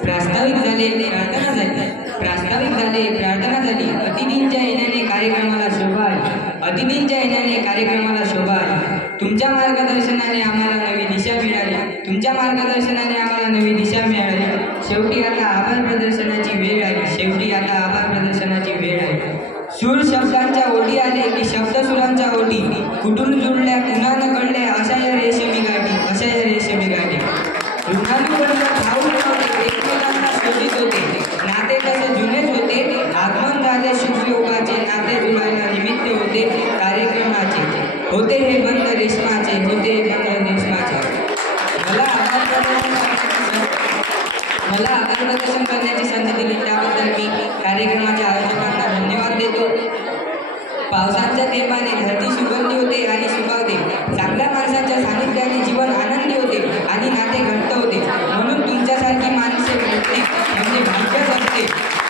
प्रास्ताविक झाले प्रार्थना झाली अतिथींच्या येण्याने कार्यक्रमाला शोभा आली तुमच्या मार्गदर्शनाने आम्हाला नवी दिशा मिळाली शेवटी आता आभार प्रदर्शनाची वेळ आली सूर शब्दांच्या ओढी आले की शब्दसुरांच्या ओढी कुठून जुळल्या पुन्हा न कळल्या अशा या रेशमी गाठी ऋणानुबंध ठाऊक नव्हते एकमेकांना शोधित होते नाते कसे जुनेच होते आगमन झाले शुभयोगाचे नाते जुळायला निमित्त होते कार्यक्रमाचे होते हे बंद रेशमाचे मला आभार प्रदर्शन करण्याची संधी दिली त्याबद्दल मी कार्यक्रमाच्या आयोजकांना धन्यवाद देतो। पावसाच्या थेंबाने धरती सुगंधी होते आणि सुकावते चांगल्या माणसांच्या सानिध्याने जीवन आनंदी होते आणि नाते घट्ट होते म्हणून तुमच्यासारखी माणसे भेटणे म्हणजे भाग्यच असते।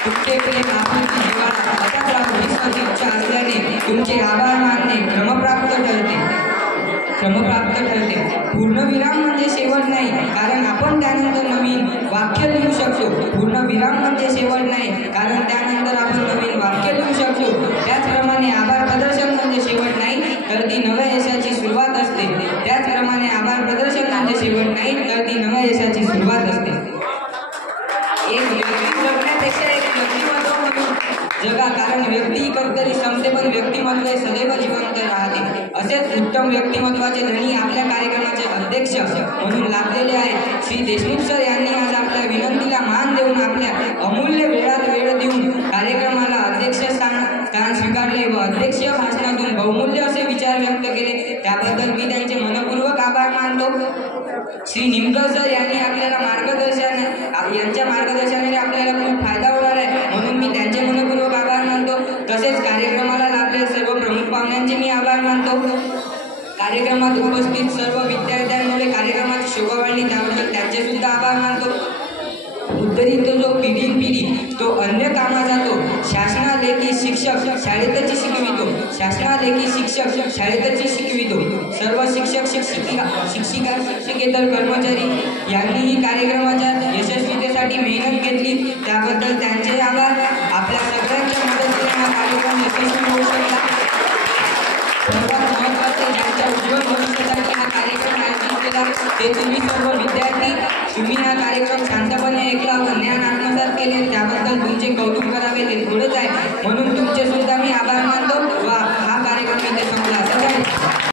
तुमचे प्रेम आपुलकी जिव्हाळा असाच राहू हीच इच्छा असल्याने तुमचे आभार मानणे क्रमप्राप्त ठरते। पूर्णविराम म्हणजे शेवट नाही कारण आपण त्यानंतर नवीन वाक्य लिहू शकतो। त्याचप्रमाणे आभार प्रदर्शन म्हणजे शेवट नाही तर ती नव्या यशाची सुरुवात असते। एक व्यक्ती जगण्यापेक्षा एक व्यक्तिमत्व म्हणून जगा कारण व्यक्ती कधीतरी संपते पण व्यक्तिमत्व सदैव जिवंत राहते। असेच उत्तम व्यक्तिमत्वाचे धनी आपल्या कार्यक्रमाचे अध्यक्ष म्हणून लाभलेले आहेत श्री देशमुख सर यांनी आज आपल्या विनंतीला मान देऊन आपल्या अमूल्य वेळात वेळ देऊन कार्यक्रमाला अध्यक्षस्थान स्वीकारले व अध्यक्ष भाषणातून बहुमूल्य असे विचार व्यक्त केले त्याबद्दल मी त्यांचे मनपूर्वक आभार मानतो। श्री निमकर सर यांनी आपल्याला यांच्या मार्गदर्शनाने आपल्याला खूप फायदा होणार आहे म्हणून मी त्यांचे मनपूर्वक आभार मानतो। तसेच कार्यक्रमाला लाभलेल्या सर्व प्रमुख पाहुण्यांचे मी आभार मानतो। कार्यक्रमात उपस्थित सर्व विद्यार्थ्यांमुळे कार्यक्रमाची शोभा वाढली त्याबद्दल त्यांचे सुद्धा आभार मानतो। उद्धरित जो पिढी तो अन्य कामा जातो शासनालेखी शिक्षक शाळेतच शिकवितो। सर्व शिक्षक शिक्षिकेतर कर्मचारी यांनीही कार्यक्रमाच्या यशस्वीतेसाठी मेहनत घेतली त्याबद्दल त्यांचे आभार। आपल्या सगळ्यांच्या मदतीने हा कार्यक्रम यशस्वी होऊ शकला। सर्वात महत्त्वाचे ज्यांच्या उज्ज्वल भविष्यासाठी हा कार्यक्रम आयोजित केला ते तुम्ही सर्व विद्यार्थी तुम्ही हा कार्यक्रम शांतपणे ऐकला व ज्ञान आत्मसात केले त्याबद्दल तुमचे कौतुक करावे ते थोडेच आहे म्हणून तुमचे सुद्धा मी आभार मानतो।